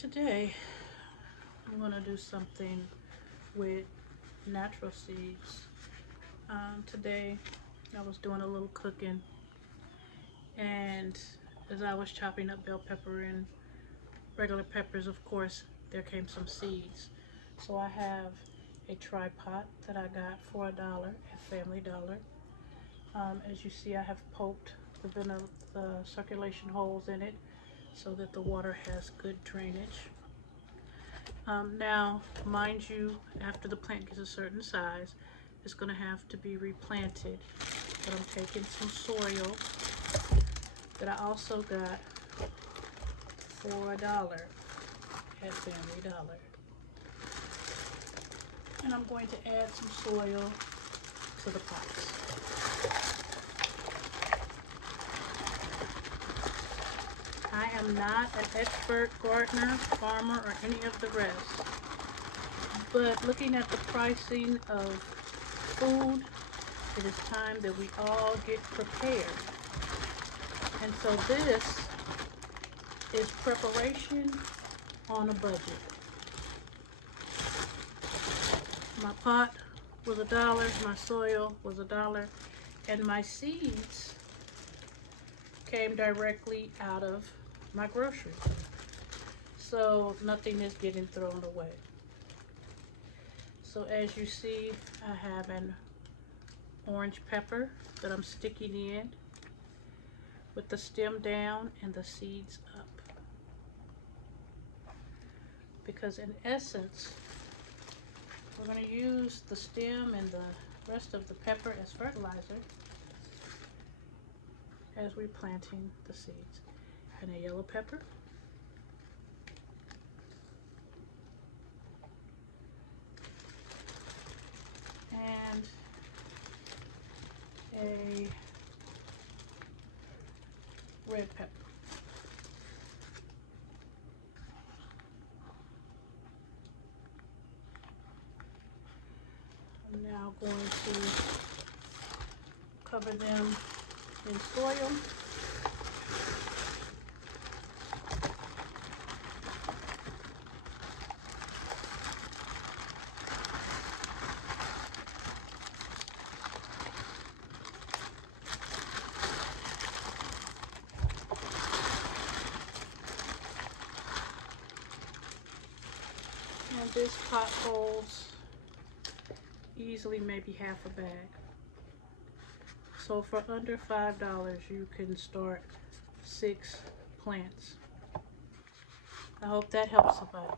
Today I'm going to do something with natural seeds. Today I was doing a little cooking, and as I was chopping up bell pepper and regular peppers, of course, there came some seeds. So I have a tripod that I got for $1 at Family Dollar. As you see, I have poked the circulation holes in it so that the water has good drainage. Now, mind you, after the plant gets a certain size, it's going to have to be replanted. But I'm taking some soil that I also got for $1 at Family Dollar. And I'm going to add some soil to the pots. I am not an expert gardener, farmer, or any of the rest, but looking at the pricing of food, it is time that we all get prepared. And so this is preparation on a budget. My pot was $1, my soil was $1, and my seeds came directly out of my groceries. So nothing is getting thrown away. So as you see, I have an orange pepper that I'm sticking in with the stem down and the seeds up. Because in essence, we're going to use the stem and the rest of the pepper as fertilizer as we're planting the seeds. And a yellow pepper. And a red pepper. I'm now going to cover them in soil. And this pot holds easily maybe half a bag. So for under $5, you can start 6 plants. I hope that helps somebody.